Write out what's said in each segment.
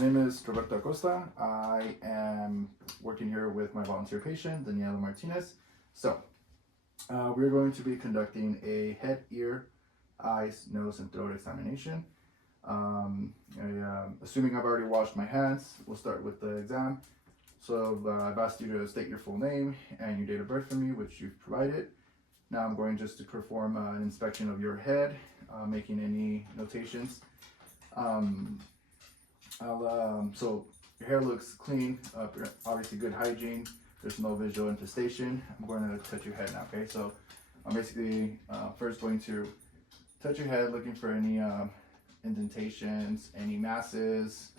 My name is Roberto Acosta. I am working here with my volunteer patient, Daniela Martinez. So, we're going to be conducting a head, ear, eyes, nose, and throat examination. Assuming I've already washed my hands, we'll start with the exam. So, I've asked you to state your full name and your date of birth for me, which you've provided. Now I'm going just to perform an inspection of your head, making any notations. So your hair looks clean, obviously good hygiene. There's no visual infestation. I'm going to touch your head now, okay? So I'm basically first going to touch your head, looking for any indentations, any masses,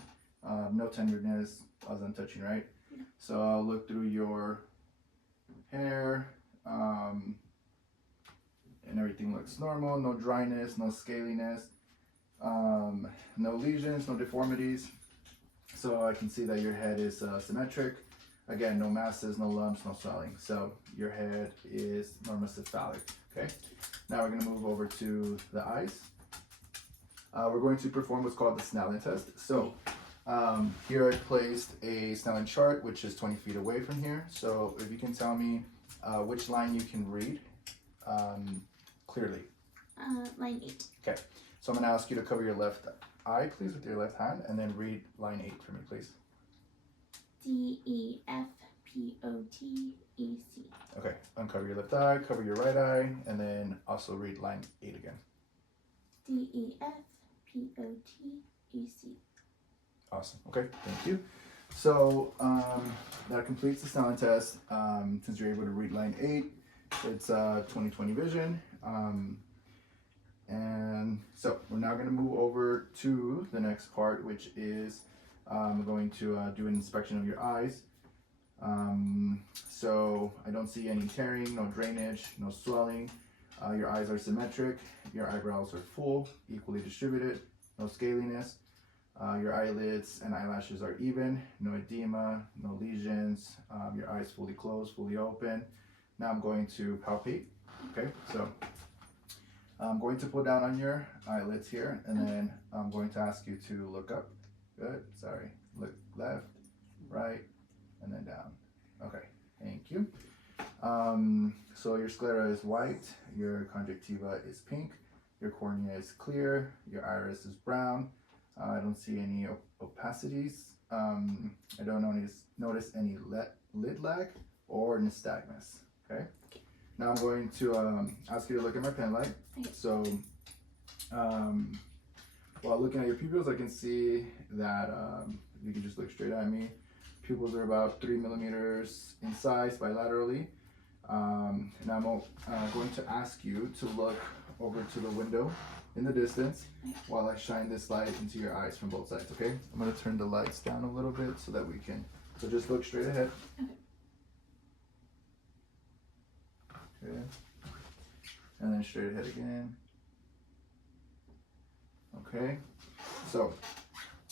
no tenderness as I'm touching, right? So I'll look through your hair, and everything looks normal, no dryness, no scaliness, no lesions, no deformities. So I can see that your head is symmetric. Again, no masses, no lumps, no swelling. So your head is normocephalic, okay? Now we're gonna move over to the eyes. We're going to perform what's called the Snellen test. So here I placed a Snellen chart, which is 20 feet away from here. So if you can tell me which line you can read clearly. Line 8. Okay, so I'm gonna ask you to cover your left eye, please, with your left hand, and then read line 8 for me, please. D-E-F-P-O-T-E-C. Okay, uncover your left eye, cover your right eye, and then also read line 8 again. D-E-F-P-O-T-E-C. Awesome, okay, thank you. So that completes the Snellen test. Since you're able to read line 8, it's 20/20 vision. And so we're now going to move over to the next part, which is I'm going to do an inspection of your eyes. So I don't see any tearing, no drainage, no swelling. Your eyes are symmetric. Your eyebrows are full, equally distributed, no scaliness. Your eyelids and eyelashes are even, no edema, no lesions. Your eyes fully closed, fully open. Now I'm going to palpate. Okay, so I'm going to pull down on your eyelids here, and then I'm going to ask you to look up. Good, sorry. Look left, right, and then down. Okay, thank you. So your sclera is white, your conjunctiva is pink, your cornea is clear, your iris is brown. I don't see any opacities. I don't notice any lid lag or nystagmus. Okay. Now I'm going to ask you to look at my pen light. So while looking at your pupils, I can see that you can just look straight at me. Pupils are about 3 millimeters in size bilaterally. And I'm going to ask you to look over to the window in the distance while I shine this light into your eyes from both sides, okay? I'm going to turn the lights down a little bit so that we can, so just look straight ahead. Okay. And then straight ahead again. Okay. So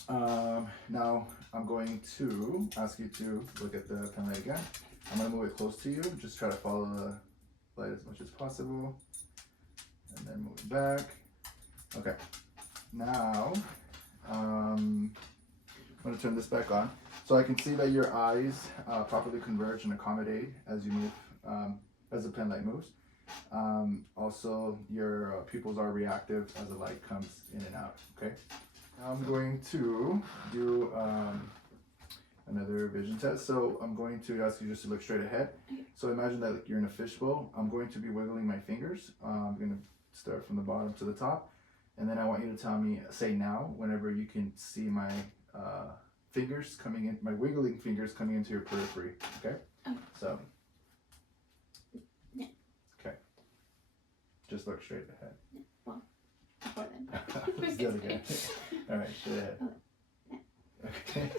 now I'm going to ask you to look at the pen light again. I'm going to move it close to you. Just try to follow the light as much as possible. And then move it back. Okay. Now I'm going to turn this back on. So I can see that your eyes properly converge and accommodate as you move, as the pen light moves. Also, your pupils are reactive as the light comes in and out, okay? Now I'm going to do another vision test. So I'm going to ask you just to look straight ahead. So imagine that you're in a fishbowl. I'm going to be wiggling my fingers. I'm going to start from the bottom to the top. And then I want you to tell me, say now, whenever you can see my fingers coming in, my wiggling fingers coming into your periphery, okay? So. Just look straight ahead. Well, before then. Let's do it again. All right, straight ahead. Okay.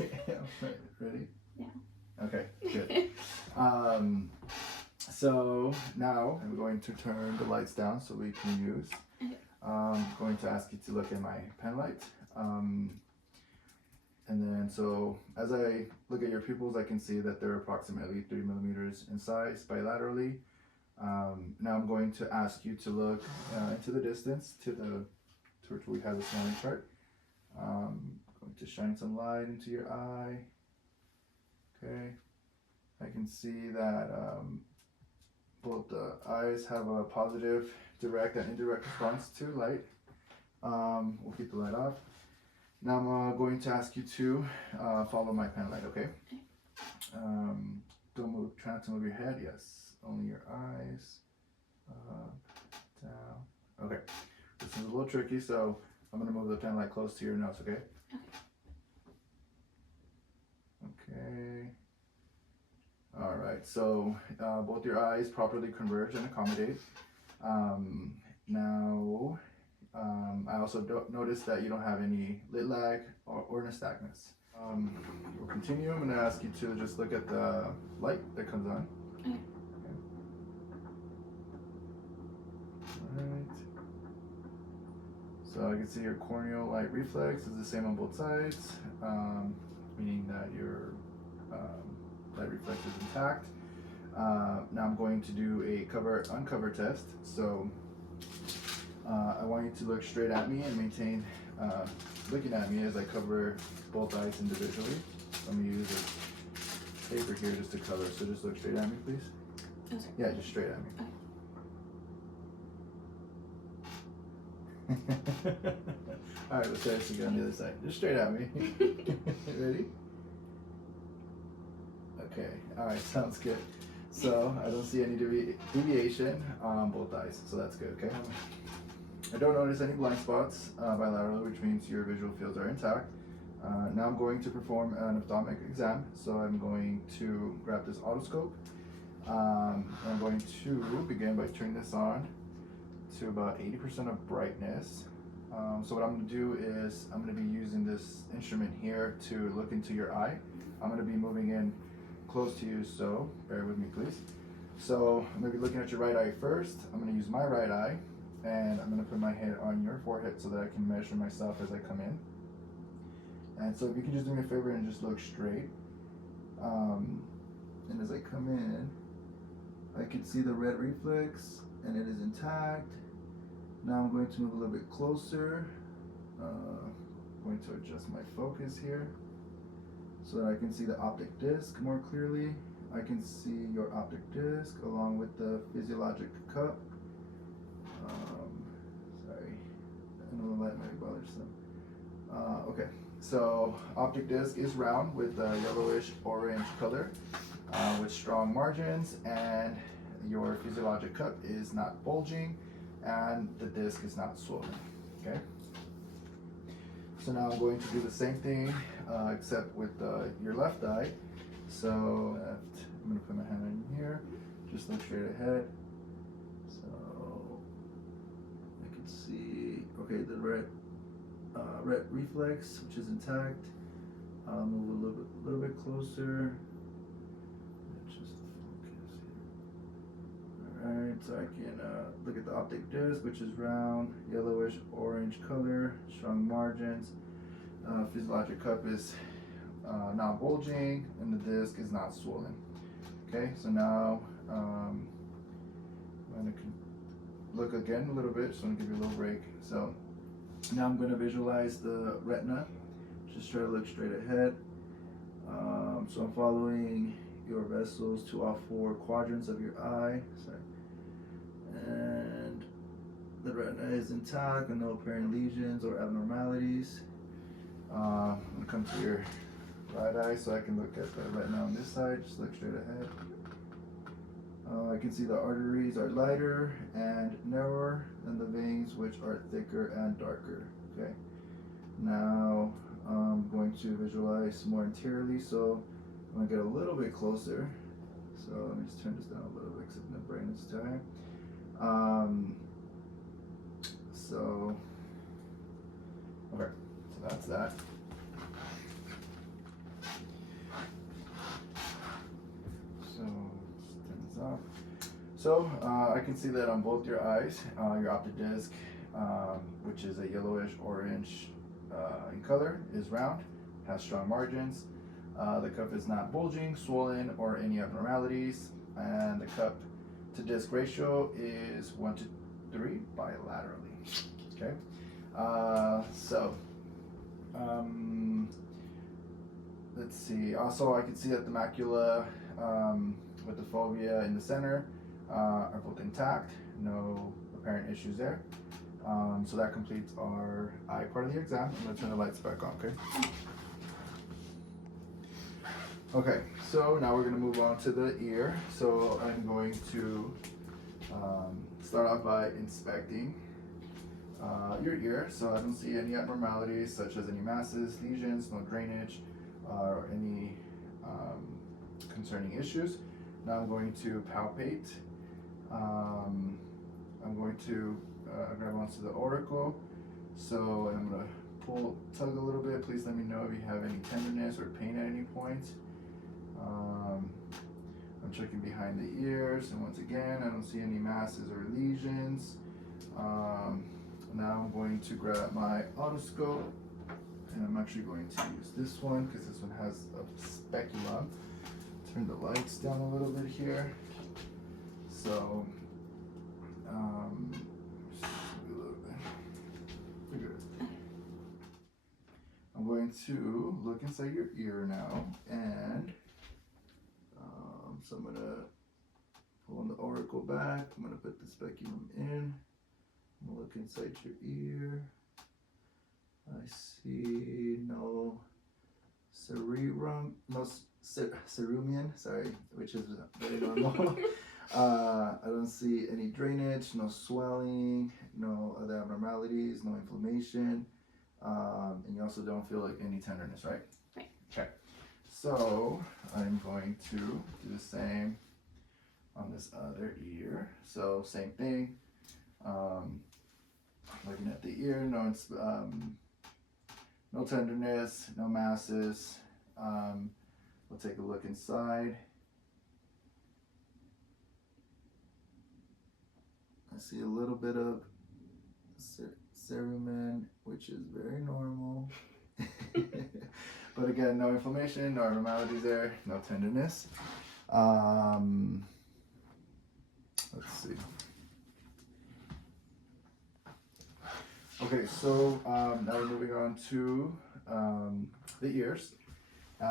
Ready? Yeah. Okay, good. So now I'm going to turn the lights down so we can use. I'm going to ask you to look at my pen light. And then, so as I look at your pupils, I can see that they're approximately 3 millimeters in size bilaterally. Now I'm going to ask you to look into the distance towards where we have the Snellen chart. Going to shine some light into your eye. Okay, I can see that both the eyes have a positive direct and indirect response to light. We'll keep the light off. Now I'm going to ask you to follow my pen light, okay? Don't move, try not to move your head, yes. Only your eyes, up, down. Okay, this is a little tricky, so I'm gonna move the pen light close to your nose, okay? Okay. All right, so both your eyes properly converge and accommodate. Now, I also notice that you don't have any lid lag or nystagmus. We'll continue. I'm going to ask you to just look at the light that comes on. Okay. All right. So I can see your corneal light reflex is the same on both sides, meaning that your light reflex is intact. Now I'm going to do a uncover test. So I want you to look straight at me and maintain looking at me as I cover both eyes individually. I'm going to use a paper here just to cover. So just look straight at me, please. Oh, sorry. Yeah, just straight at me. Okay. All right, let's try this again on the other side. Just straight at me. Ready? Okay. All right, sounds good. So I don't see any deviation on both eyes, so that's good. Okay. I don't notice any blind spots bilaterally, which means your visual fields are intact. Now I'm going to perform an ophthalmic exam. So I'm going to grab this otoscope. I'm going to begin by turning this on to about 80% of brightness. So what I'm going to do is I'm going to be using this instrument here to look into your eye. I'm going to be moving in close to you, so bear with me please. So I'm going to be looking at your right eye first. I'm going to use my right eye and I'm going to put my hand on your forehead so that I can measure myself as I come in. And so if you can just do me a favor and just look straight. And as I come in, I can see the red reflex and it is intact. Now I'm going to move a little bit closer. I'm going to adjust my focus here so that I can see the optic disc more clearly. I can see your optic disc along with the physiologic cup. Sorry, I know the light might be bothersome. Okay, so optic disc is round with a yellowish orange color with strong margins, and your physiologic cup is not bulging and the disc is not swollen. Okay, so now I'm going to do the same thing except with your left eye. So I'm going to put my hand in here, just look straight ahead. So I can see, okay, the red reflex, which is intact. I'll move a little bit closer. Just focus here. All right, so I can look at the optic disc, which is round, yellowish orange color, strong margins. Physiologic cup is not bulging, and the disc is not swollen. Okay, so now I'm going to look again a little bit, so I'm going to give you a little break. So now I'm going to visualize the retina. Just try to look straight ahead. So I'm following your vessels to all four quadrants of your eye. Sorry. And the retina is intact and no apparent lesions or abnormalities. I'm going to come to your right eye so I can look at the retina on this side. Just look straight ahead. I can see the arteries are lighter and narrower than the veins, which are thicker and darker. Okay. Now I'm going to visualize more interiorly, so I'm going to get a little bit closer. So let me just turn this down a little bit because the brightness is too high. So okay, so that's that. So let's turn this off. So I can see that on both your eyes, your optic disc, which is a yellowish orange in color, is round, has strong margins. The cup is not bulging, swollen, or any abnormalities, and the cup to disc ratio is 1:3 bilaterally. Okay, so let's see. Also, I can see that the macula with the fovea in the center are both intact. No apparent issues there. So that completes our eye part of the exam. I'm gonna turn the lights back on, okay? Okay, so now we're gonna move on to the ear. So I'm going to start off by inspecting your ear. So I don't see any abnormalities such as any masses, lesions, no drainage, or any concerning issues. Now I'm going to palpate. I'm going to grab onto the auricle. So I'm going to tug a little bit. Please let me know if you have any tenderness or pain at any point. I'm checking behind the ears, and once again, I don't see any masses or lesions. Now I'm going to grab my otoscope, and I'm actually going to use this one because this one has a speculum. Turn the lights down a little bit here. So, I'm going to look inside your ear now, and so I'm gonna pull on the auricle back. I'm gonna put the speculum in. I'm gonna look inside your ear. I see no cerumen, sorry, which is very normal. I don't see any drainage, no swelling, no other abnormalities, no inflammation, and you also don't feel like any tenderness, right? Right. Okay. So I'm going to do the same on this other ear. So same thing. Looking at the ear, no tenderness, no masses. We'll take a look inside. I see a little bit of cerumen, which is very normal. But again, no inflammation, no abnormalities there, no tenderness. Let's see. Okay, so now we're moving on to the ears. We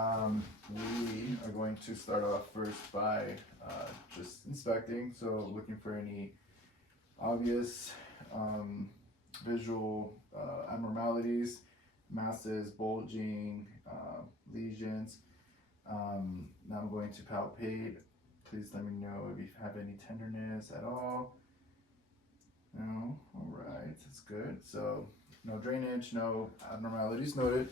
are going to start off first by just inspecting, so looking for any obvious visual abnormalities, masses, bulging, lesions. Now I'm going to palpate. Please let me know if you have any tenderness at all. No, all right, that's good. So no drainage, no abnormalities noted.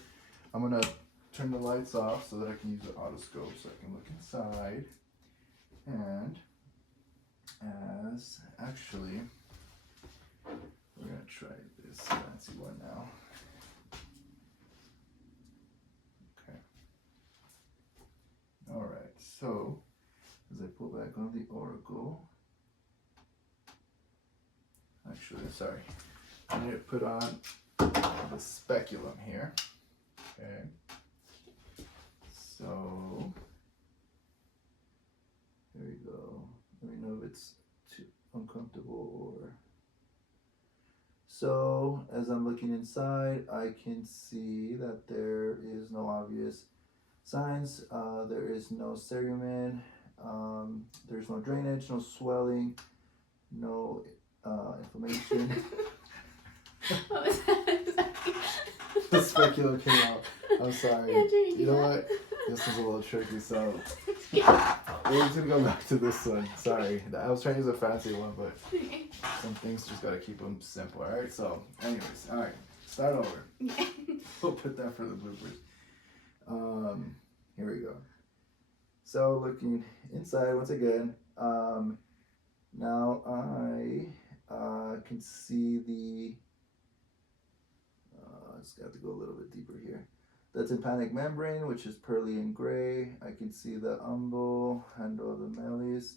I'm gonna turn the lights off so that I can use the otoscope so I can look inside. And actually, we're gonna try this fancy one now. Okay. All right, so as I pull back on the auricle, actually, sorry, I need to put on the speculum here. Okay. So there we go. Let me know if it's too uncomfortable or. So as I'm looking inside, I can see that there is no obvious signs. There is no cerumen. There's no drainage, no swelling, no inflammation. What was that? The speculum came out. I'm sorry. Yeah, you know what? This is a little tricky, so we're just gonna go back to this one. Sorry, I was trying to use a fancy one, but some things just gotta keep them simple. All right. So, anyways, all right. Start over. We'll put that for the bloopers. Here we go. So looking inside once again. Now I can see the. Just got to go a little bit deeper here. The tympanic membrane, which is pearly and gray. I can see the umbel, handle of the melis,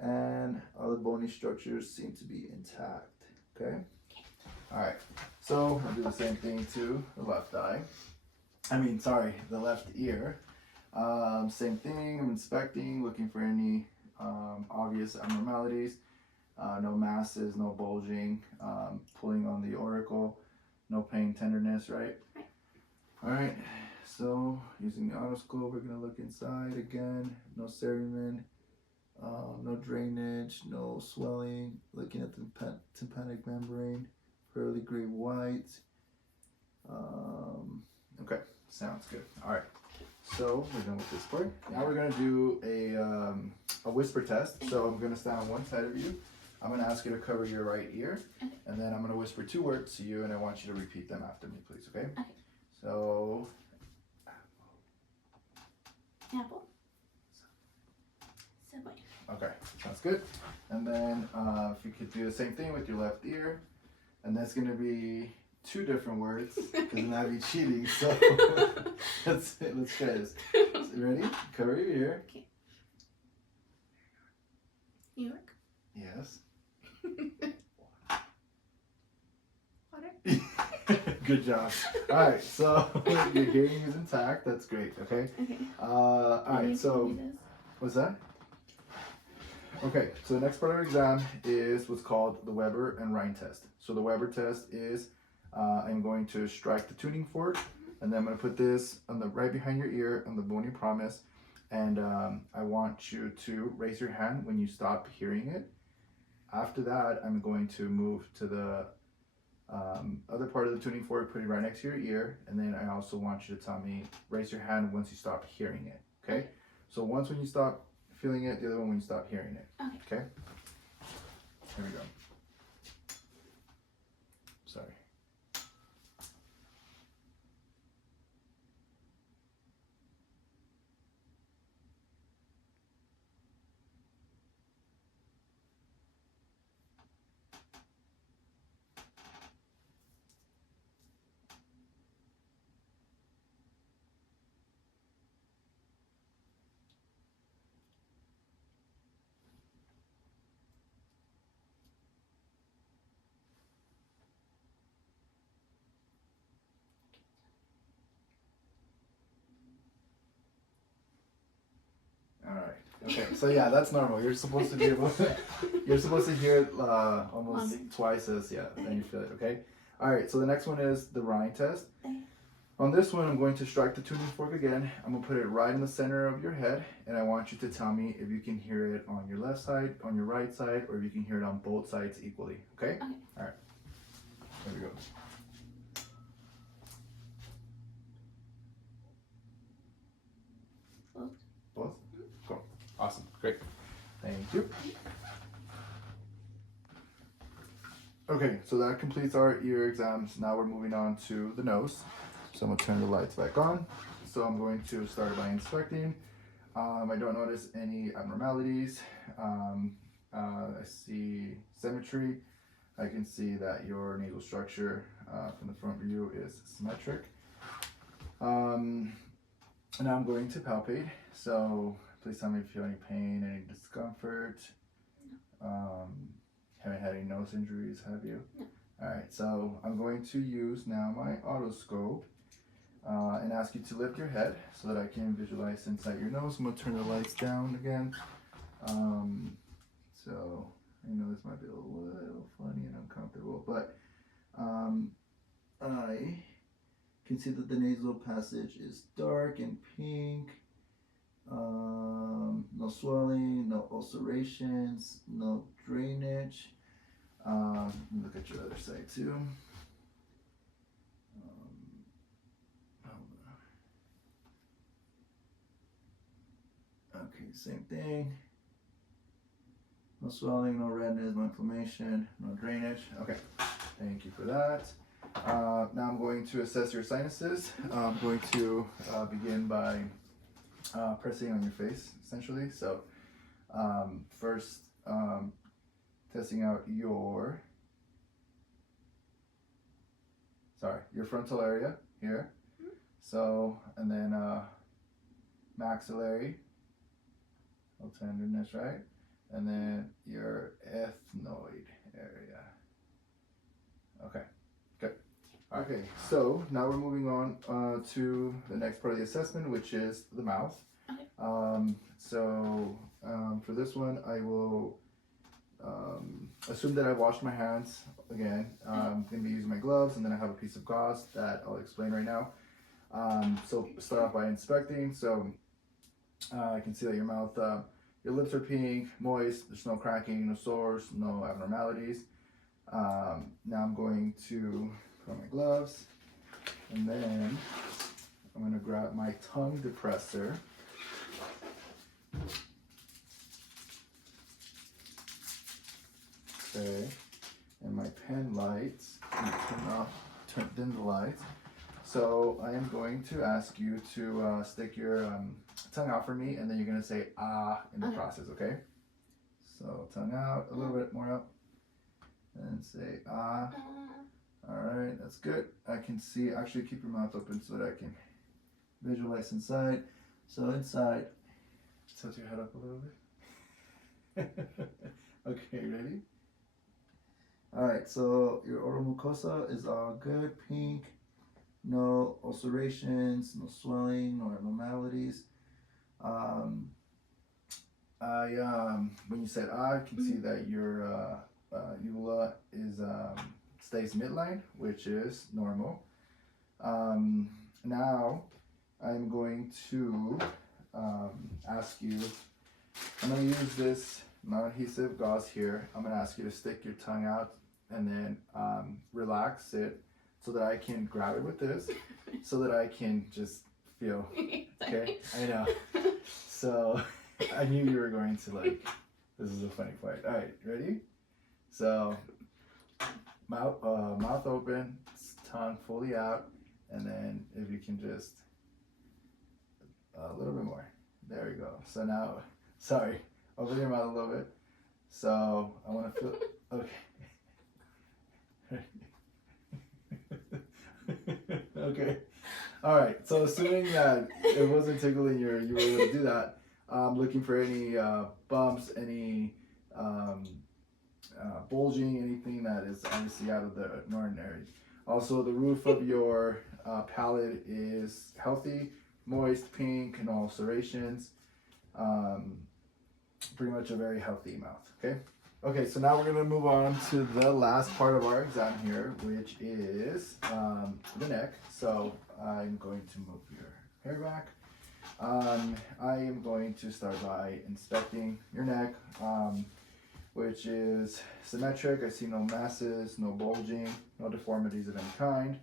and all the bony structures seem to be intact. Okay. All right. So I'll do the same thing to the left eye. The left ear. Same thing. I'm inspecting, looking for any obvious abnormalities. No masses, no bulging. Pulling on the auricle. No pain, tenderness, right? All right. so using the otoscope, we're gonna look inside again. No cerumen, no drainage, no swelling. Looking at the tympanic membrane, pearly gray white. Okay, sounds good. All right, so we're done with this part. Now we're gonna do a whisper test. So I'm gonna stand on one side of you. I'm gonna ask you to cover your right ear, and then I'm gonna whisper 2 words to you, and I want you to repeat them after me, please. Okay? Okay. So. Apple. Subway. Okay, sounds good. And then if you could do the same thing with your left ear, and that's gonna be 2 different words, because then that'd be cheating. So let's try this. So, ready? Cover your ear. Okay. New York. Yes. Water. Good job. All right, so your hearing is intact. That's great. Okay. Okay. All right. So what's that? Okay. So the next part of our exam is what's called the Weber and Rhine test. So the Weber test is I'm going to strike the tuning fork, and then I'm going to put this on the right behind your ear on the bony promise, and I want you to raise your hand when you stop hearing it. After that, I'm going to move to the other part of the tuning fork, put it right next to your ear, and then I also want you to tell me, raise your hand once you stop hearing it, okay? So once when you stop feeling it, the other one when you stop hearing it, okay? Here we go. Sorry. All right. Okay. So yeah, that's normal. You're supposed to be able. You're supposed to hear it almost twice as then you feel it. Okay. All right. So the next one is the Rhine test. On this one, I'm going to strike the tuning fork again. I'm gonna put it right in the center of your head, and I want you to tell me if you can hear it on your left side, on your right side, or if you can hear it on both sides equally. Okay. Okay. All right. Here we go. Both. Both? Cool. Awesome. Great. Thank you. Okay, so that completes our ear exams. Now we're moving on to the nose. So I'm going to turn the lights back on. So I'm going to start by inspecting. I don't notice any abnormalities. I see symmetry. I can see that your nasal structure from the front view is symmetric. And now I'm going to palpate. So please tell me if you feel any pain, any discomfort. Haven't had any nose injuries, have you? No. All right, so I'm going to use now my otoscope and ask you to lift your head so that I can visualize inside your nose. I'm going to turn the lights down again. So I know this might be a little funny and uncomfortable, but I can see that the nasal passage is dark and pink. No swelling, no ulcerations, no drainage. Look at your other side too. Okay, same thing. No swelling, no redness, no inflammation, no drainage. Okay, thank you for that. Now I'm going to assess your sinuses. I'm going to begin by pressing on your face, essentially. So first testing out your frontal area here. So, and then maxillary, little tenderness, right? And then your ethmoid area. Okay, good. Okay, so now we're moving on to the next part of the assessment, which is the mouth. Okay. For this one, I will assume that I've washed my hands again. I'm going to be using my gloves, and then I have a piece of gauze that I'll explain right now. So start off by inspecting. So I can see that your mouth, your lips are pink, moist. There's no cracking, no sores, no abnormalities. Now I'm going to put on my gloves, and then I'm going to grab my tongue depressor. Okay, and my pen lights. Dim the lights. So I am going to ask you to stick your tongue out for me, and then you're going to say ah in the Okay. process, okay? So tongue out, a little bit more up, and say ah. Alright, that's good. I can see, actually keep your mouth open so that I can visualize inside. So inside, tilt your head up a little bit. Okay, ready? Alright, so your oral mucosa is all good, pink, no ulcerations, no swelling, no abnormalities. When you said I can see that your uvula is stays midline, which is normal. Now I'm going to ask you. I'm going to use this non-adhesive gauze here. I'm going to ask you to stick your tongue out and then relax it so that I can grab it with this, so that I can just feel. Okay, I know. So I knew you were going to like. This is a funny part. All right, ready? So mouth open, tongue fully out, and then if you can just a little bit more. There we go. So now, sorry, open your mouth a little bit. So I want to feel. Okay. Okay. All right. So assuming that it wasn't tickling you were able to do that. Looking for any bumps, any bulging, anything that is obviously out of the ordinary. Also, the roof of your palate is healthy, moist, pink, no ulcerations. Pretty much a very healthy mouth. Okay. Okay, so now we're going to move on to the last part of our exam here, which is the neck. So I'm going to move your hair back. I am going to start by inspecting your neck, which is symmetric. I see no masses, no bulging, no deformities of any kind.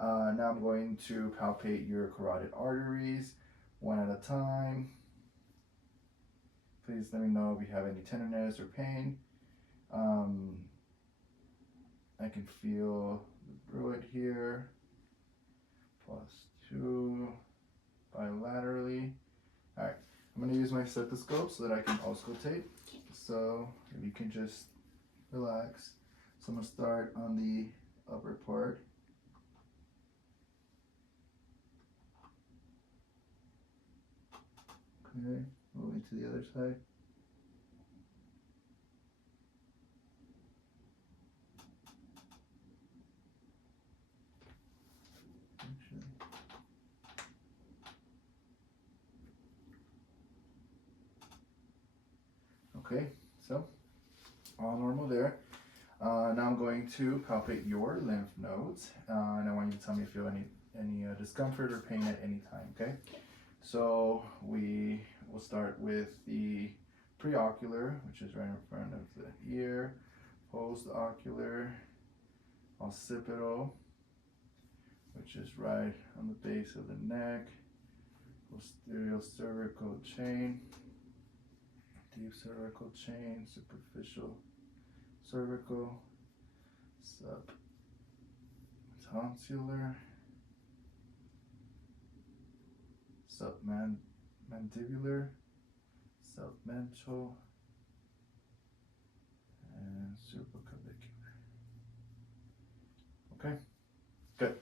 Now I'm going to palpate your carotid arteries one at a time. Please let me know if you have any tenderness or pain. I can feel the bruit here, +2 bilaterally. All right, I'm going to use my stethoscope so that I can auscultate. So if you can just relax. So I'm going to start on the upper part. Okay, moving to the other side. Okay, so all normal there. Now I'm going to palpate your lymph nodes, and I want you to tell me if you feel any discomfort or pain at any time. Okay. So we will start with the preocular, which is right in front of the ear, postocular, occipital, which is right on the base of the neck, posterior cervical chain, deep cervical chain, superficial cervical, subtonsillar, submandibular, submental, and supraclavicular. Okay, good.